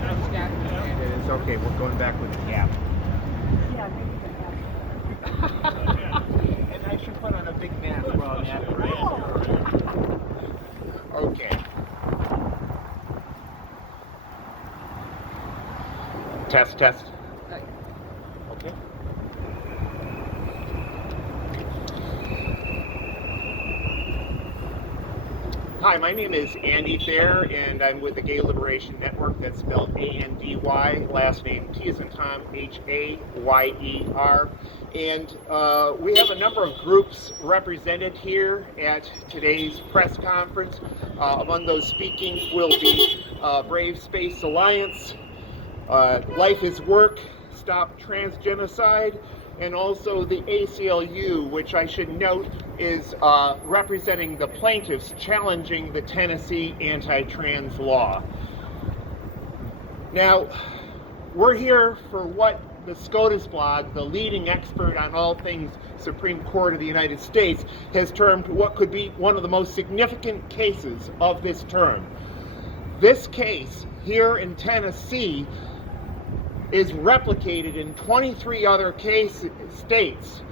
It is okay. We're going back with the cap. Yeah, maybe the cap. And I should put on a big mask while I'm at it, right? Okay. Test, test. Okay. Hi, my name is Andy Thayer, and I'm with the Gay Liberation Network. That's spelled A-N-D-Y, last name T as in Tom, H-A-Y-E-R. And we have a number of groups represented here at today's press conference. Among those speaking will be Brave Space Alliance, Life is Work, Stop Transgenocide, and also the ACLU, which I should note is representing the plaintiffs challenging the Tennessee anti-trans law. Now, we're here for what the SCOTUS blog, the leading expert on all things Supreme Court of the United States, has termed what could be one of the most significant cases of this term. This case here in Tennessee is replicated in 23 other states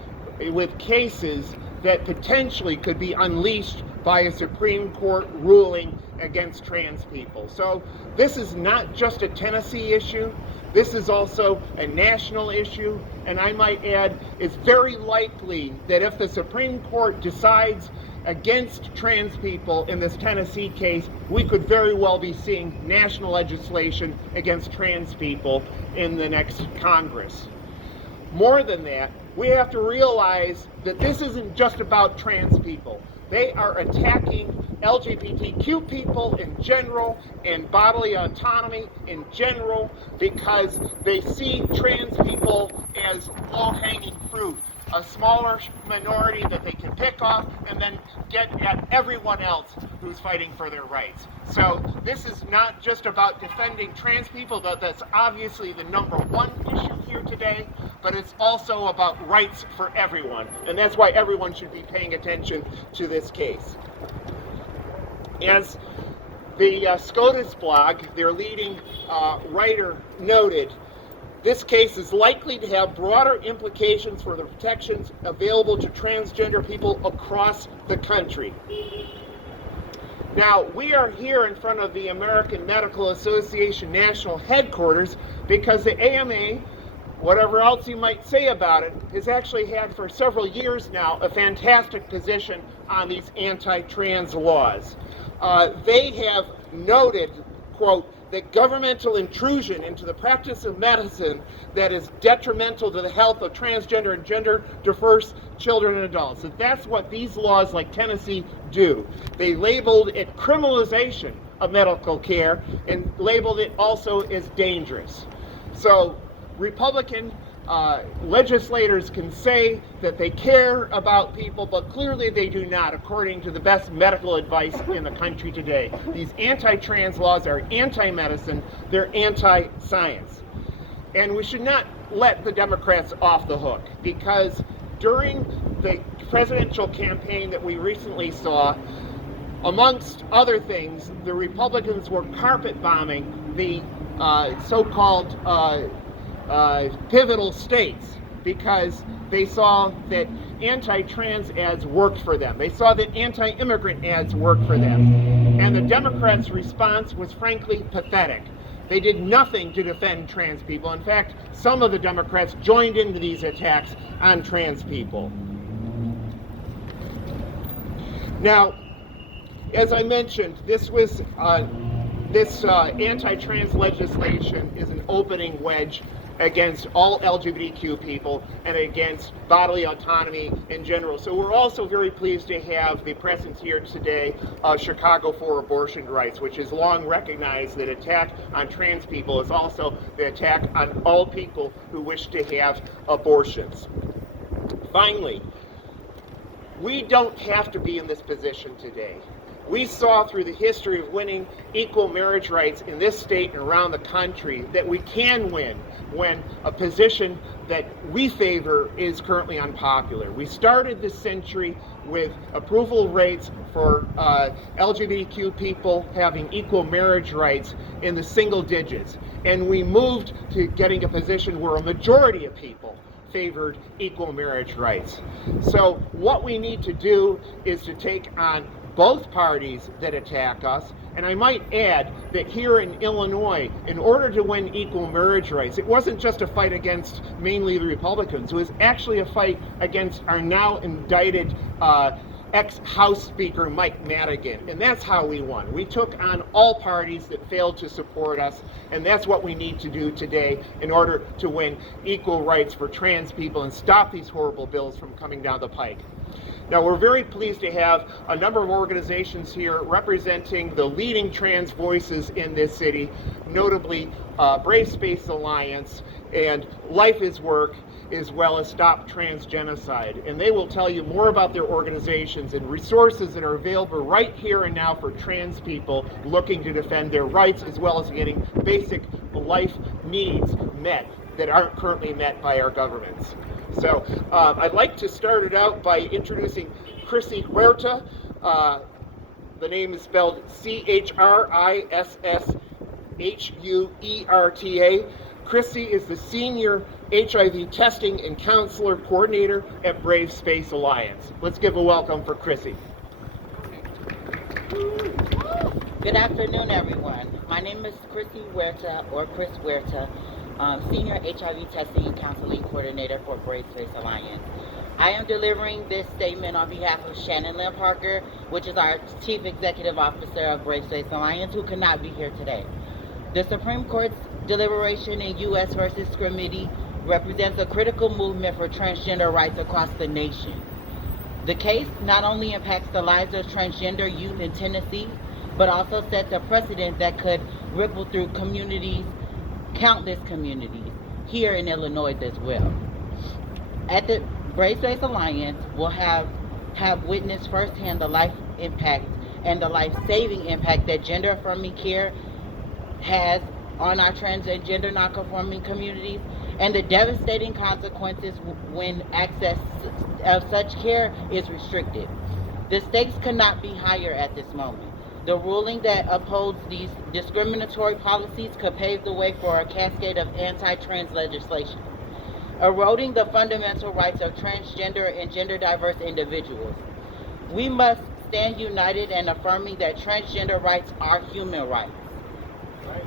with cases that potentially could be unleashed by a Supreme Court ruling against trans people. So this is not just a Tennessee issue, this is also a national issue, and I might add, it's very likely that if the Supreme Court decides against trans people in this Tennessee case, we could very well be seeing national legislation against trans people in the next Congress. More than that, we have to realize that this isn't just about trans people. They are attacking LGBTQ people in general and bodily autonomy in general because they see trans people as low-hanging fruit, a smaller minority that they can pick off and then get at everyone else who's fighting for their rights. So this is not just about defending trans people, though that's obviously the number one issue here today, but it's also about rights for everyone. And that's why everyone should be paying attention to this case. As the SCOTUS blog, their leading writer, noted, this case is likely to have broader implications for the protections available to transgender people across the country. Now, we are here in front of the American Medical Association National Headquarters because the AMA, whatever else you might say about it, has actually had for several years now a fantastic position on these anti-trans laws. They have noted, quote, that governmental intrusion into the practice of medicine that is detrimental to the health of transgender and gender diverse children and adults. And that's what these laws like Tennessee do. They labeled it criminalization of medical care and labeled it also as dangerous. So Republican legislators can say that they care about people, but clearly they do not, according to the best medical advice in the country today. These anti-trans laws are anti-medicine, they're anti-science. And we should not let the Democrats off the hook, because during the presidential campaign that we recently saw, amongst other things, the Republicans were carpet bombing the so-called pivotal states because they saw that anti-trans ads worked for them. They saw that anti-immigrant ads worked for them. And the Democrats' response was frankly pathetic. They did nothing to defend trans people. In fact, some of the Democrats joined into these attacks on trans people. Now, as I mentioned, this anti-trans legislation is an opening wedge against all LGBTQ people and against bodily autonomy in general. So we're also very pleased to have the presence here today of Chicago for Abortion Rights, which has long recognized that attack on trans people is also the attack on all people who wish to have abortions. Finally, we don't have to be in this position today. We saw through the history of winning equal marriage rights in this state and around the country that we can win when a position that we favor is currently unpopular. We started this century with approval rates for LGBTQ people having equal marriage rights in the single digits, and we moved to getting a position where a majority of people favored equal marriage rights. So what we need to do is to take on both parties that attack us. And I might add that here in Illinois, in order to win equal marriage rights, it wasn't just a fight against mainly the Republicans, it was actually a fight against our now indicted ex-House Speaker Mike Madigan, and that's how we won. We took on all parties that failed to support us, and that's what we need to do today in order to win equal rights for trans people and stop these horrible bills from coming down the pike. Now, we're very pleased to have a number of organizations here representing the leading trans voices in this city, notably Brave Space Alliance and Life is Work, as well as Stop Trans Genocide. And they will tell you more about their organizations and resources that are available right here and now for trans people looking to defend their rights, as well as getting basic life needs met that aren't currently met by our governments. So I'd like to start it out by introducing Chrissy Huerta. The name is spelled Chrisshuerta. Chrissy is the Senior HIV Testing and Counselor Coordinator at Brave Space Alliance. Let's give a welcome for Chrissy. Good afternoon, everyone. My name is Chrissy Huerta, or Chris Huerta, Senior HIV Testing and Counseling Coordinator for Brave Space Alliance. I am delivering this statement on behalf of Shannon Lynn Parker, which is our Chief Executive Officer of Brave Space Alliance, who could not be here today. The Supreme Court's deliberation in U.S. versus Committee represents a critical movement for transgender rights across the nation. The case not only impacts the lives of transgender youth in Tennessee, but also sets a precedent that could ripple through communities, countless communities, here in Illinois as well. At the Brave Space Alliance, we'll have witnessed firsthand the life impact and the life-saving impact that gender-affirming care has on our trans and gender non-conforming communities, and the devastating consequences when access of such care is restricted. The stakes could not be higher at this moment. The ruling that upholds these discriminatory policies could pave the way for a cascade of anti-trans legislation, eroding the fundamental rights of transgender and gender-diverse individuals. We must stand united in affirming that transgender rights are human rights.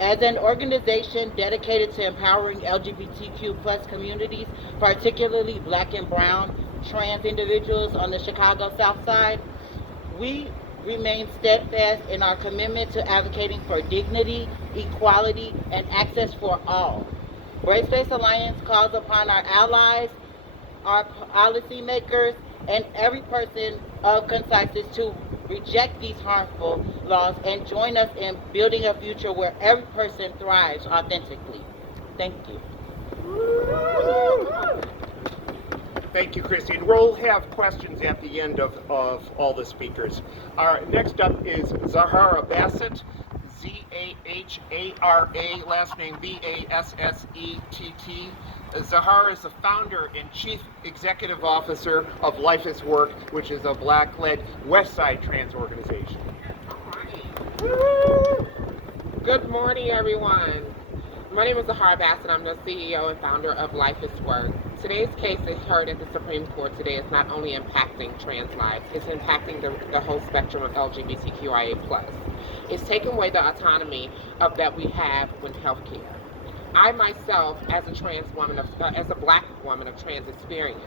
As an organization dedicated to empowering LGBTQ+ communities, particularly Black and brown trans individuals on the Chicago South Side, we remain steadfast in our commitment to advocating for dignity, equality, and access for all. Brave Space Alliance calls upon our allies, our policymakers, and every person of consensus to reject these harmful laws and join us in building a future where every person thrives authentically. Thank you. Thank you, Chrissy. And we'll have questions at the end of all the speakers. Next up is Zahara Bassett, Z-A-H-A-R-A, last name B-A-S-S-E-T-T. Zahara is the founder and Chief Executive Officer of Life is Work, which is a Black-led West Side trans organization. Good morning, everyone. My name is Zahara Bassett. I'm the CEO and founder of Life is Work. Today's case is heard at the Supreme Court today. It's not only impacting trans lives, it's impacting the whole spectrum of LGBTQIA+. It's taking away the autonomy that we have with healthcare. I myself, as a trans woman, as a Black woman of trans experience,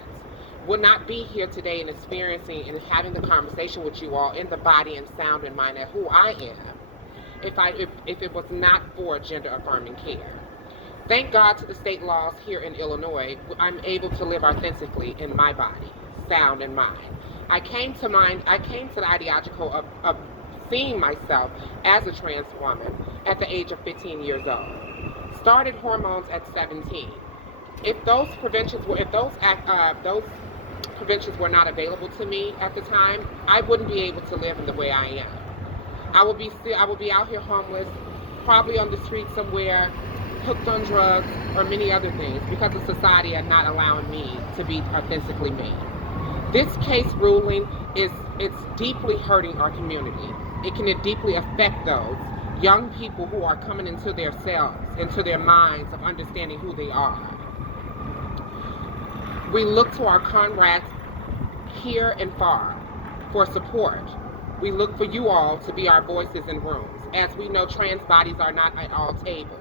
would not be here today and experiencing and having the conversation with you all in the body and sound and mind of who I am if it was not for gender affirming care. Thank God to the state laws here in Illinois, I'm able to live authentically in my body, sound and mind. I came to the ideological of seeing myself as a trans woman at the age of 15 years old. Started hormones at 17. If those preventions were not available to me at the time, I wouldn't be able to live in the way I am. I will be out here homeless, probably on the street somewhere, hooked on drugs or many other things because of society and not allowing me to be authentically me. This case ruling it's deeply hurting our community. It can deeply affect those young people who are coming into their selves, into their minds of understanding who they are. We look to our comrades here and far for support. We look for you all to be our voices in rooms, as we know trans bodies are not at all tables.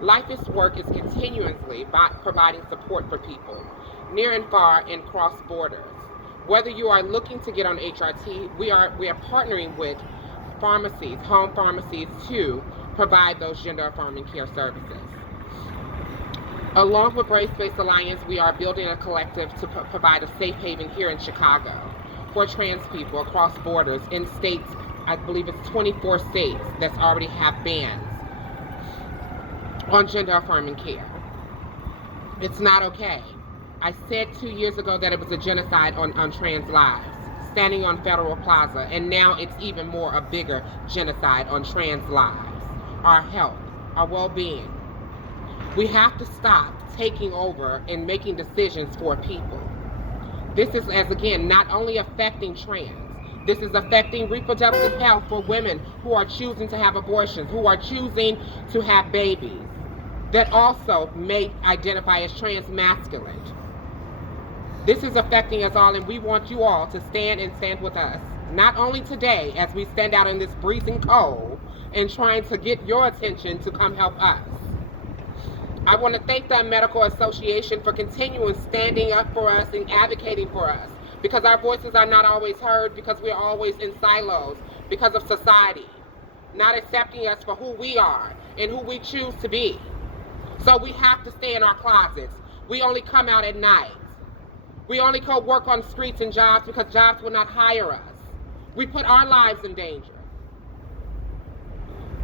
Life's work is continuously providing support for people, near and far and cross borders. Whether you are looking to get on HRT, we are partnering with pharmacies, home pharmacies, to provide those gender-affirming care services. Along with Race-Based Alliance, we are building a collective to provide a safe haven here in Chicago for trans people across borders in states, I believe it's 24 states that already have bans on gender-affirming care. It's not okay. I said 2 years ago that it was a genocide on trans lives, standing on Federal Plaza, and now it's even more a bigger genocide on trans lives, our health, our well-being. We have to stop taking over and making decisions for people. This is, as again, not only affecting trans, this is affecting reproductive health for women who are choosing to have abortions, who are choosing to have babies, that also may identify as trans-masculine. This is affecting us all, and we want you all to stand with us, not only today as we stand out in this freezing cold and trying to get your attention to come help us. I want to thank the Medical Association for continuing standing up for us and advocating for us, because our voices are not always heard, because we're always in silos, because of society not accepting us for who we are and who we choose to be. So we have to stay in our closets. We only come out at night. We only go work on streets and jobs because jobs will not hire us. We put our lives in danger.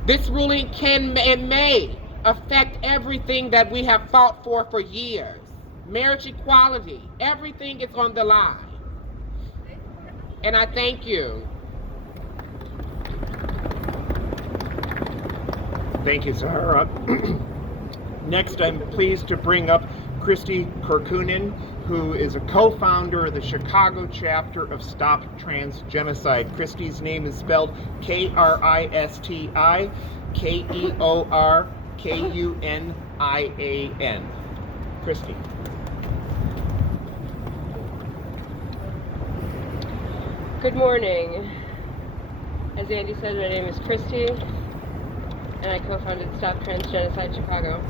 This ruling can and may affect everything that we have fought for years. Marriage equality, everything is on the line. And I thank you. Thank you, Zahara. Next, I'm pleased to bring up Kristi Keorkunian, who is a co-founder of the Chicago chapter of Stop Trans Genocide. Kristi's name is spelled Kristi Keorkunian. Kristi. Good morning. As Andy said, my name is Kristi, and I co-founded Stop Trans Genocide Chicago.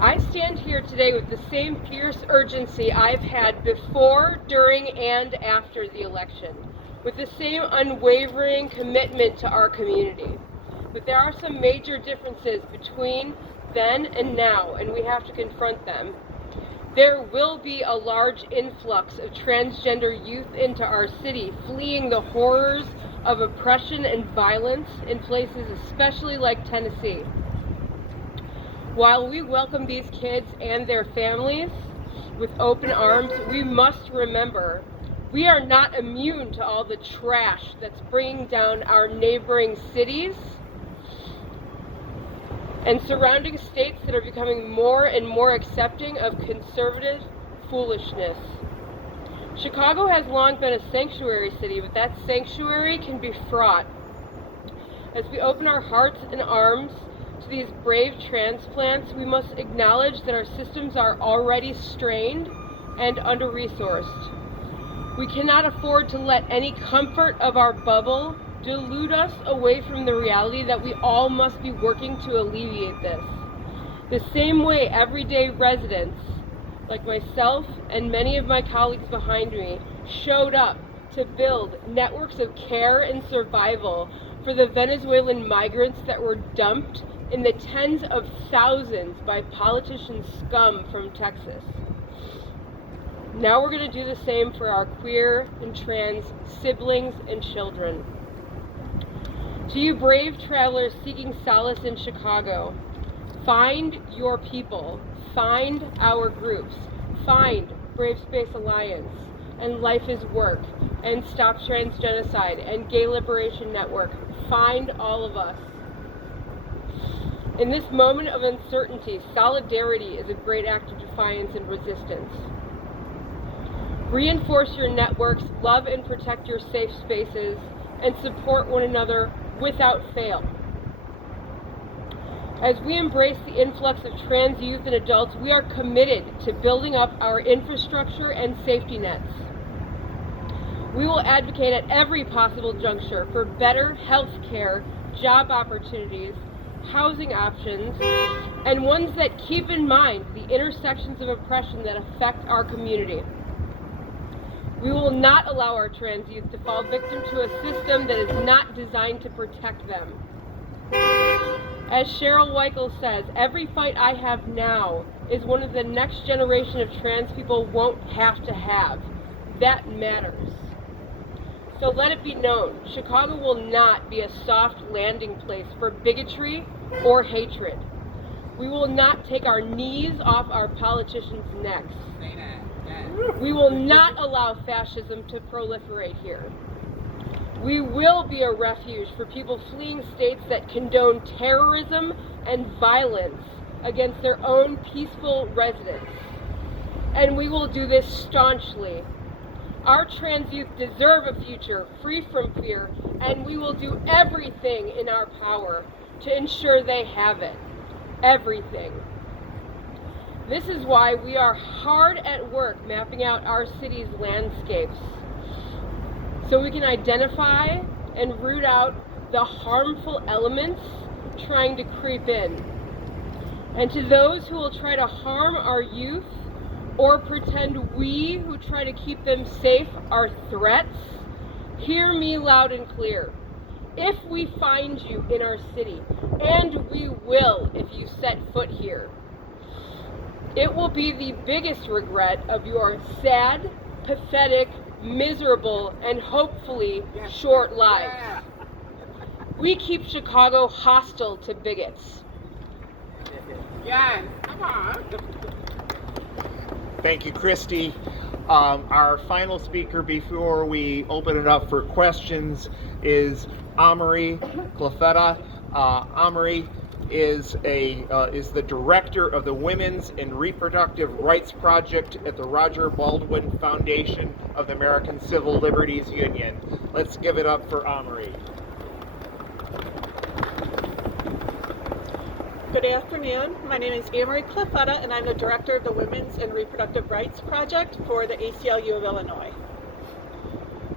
I stand here today with the same fierce urgency I've had before, during, and after the election, with the same unwavering commitment to our community. But there are some major differences between then and now, and we have to confront them. There will be a large influx of transgender youth into our city, fleeing the horrors of oppression and violence in places especially like Tennessee. While we welcome these kids and their families with open arms, we must remember we are not immune to all the trash that's bringing down our neighboring cities and surrounding states that are becoming more and more accepting of conservative foolishness. Chicago has long been a sanctuary city, but that sanctuary can be fraught. As we open our hearts and arms to these brave transplants, we must acknowledge that our systems are already strained and under-resourced. We cannot afford to let any comfort of our bubble delude us away from the reality that we all must be working to alleviate this. The same way everyday residents, like myself and many of my colleagues behind me, showed up to build networks of care and survival for the Venezuelan migrants that were dumped in the tens of thousands by politician scum from Texas. Now we're going to do the same for our queer and trans siblings and children. To you brave travelers seeking solace in Chicago, find your people, find our groups, find Brave Space Alliance and Life is Work. and Stop Trans Genocide and Gay Liberation Network. Find all of us. In this moment of uncertainty, solidarity is a great act of defiance and resistance. Reinforce your networks, love and protect your safe spaces, and support one another without fail. As we embrace the influx of trans youth and adults, we are committed to building up our infrastructure and safety nets. We will advocate at every possible juncture for better health care, job opportunities, housing options, and ones that keep in mind the intersections of oppression that affect our community. We will not allow our trans youth to fall victim to a system that is not designed to protect them. As Cheryl Weichel says, every fight I have now is one of the next generation of trans people won't have to have. That matters. So let it be known, Chicago will not be a soft landing place for bigotry or hatred. We will not take our knees off our politicians' necks. We will not allow fascism to proliferate here. We will be a refuge for people fleeing states that condone terrorism and violence against their own peaceful residents. And we will do this staunchly. Our trans youth deserve a future free from fear, and we will do everything in our power to ensure they have it. Everything. This is why we are hard at work mapping out our city's landscapes, so we can identify and root out the harmful elements trying to creep in. And to those who will try to harm our youth or pretend we who try to keep them safe are threats, hear me loud and clear. If we find you in our city, and we will if you set foot here, it will be the biggest regret of your sad, pathetic, miserable, and hopefully short lives. We keep Chicago hostile to bigots. Yes, come on. Thank you, Kristi. Our final speaker before we open it up for questions is Ameri Klafetam. Ameri is the director of the Women's and Reproductive Rights Project at the Roger Baldwin Foundation of the American Civil Liberties Union. Let's give it up for Ameri. Good afternoon. My name is Ameri Klafetam, and I'm the director of the Women's and Reproductive Rights Project for the ACLU of Illinois.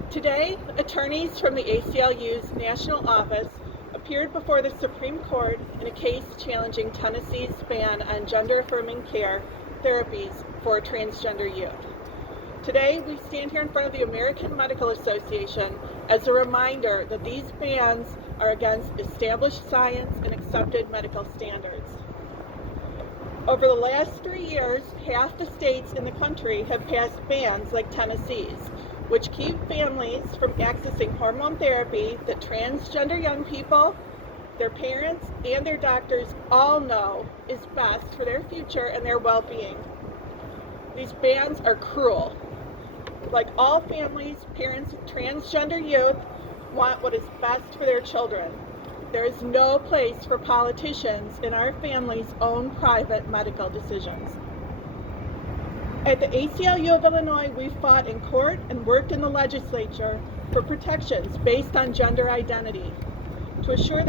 Today, attorneys from the ACLU's national office appeared before the Supreme Court in a case challenging Tennessee's ban on gender-affirming care therapies for transgender youth. Today, we stand here in front of the American Medical Association as a reminder that these bans are against established science and accepted medical standards. Over the last 3 years, half the states in the country have passed bans like Tennessee's, which keep families from accessing hormone therapy that transgender young people, their parents, and their doctors all know is best for their future and their well-being. These bans are cruel. Like all families, parents of transgender youth want what is best for their children. There is no place for politicians in our family's own private medical decisions. At the ACLU of Illinois, we fought in court and worked in the legislature for protections based on gender identity to assure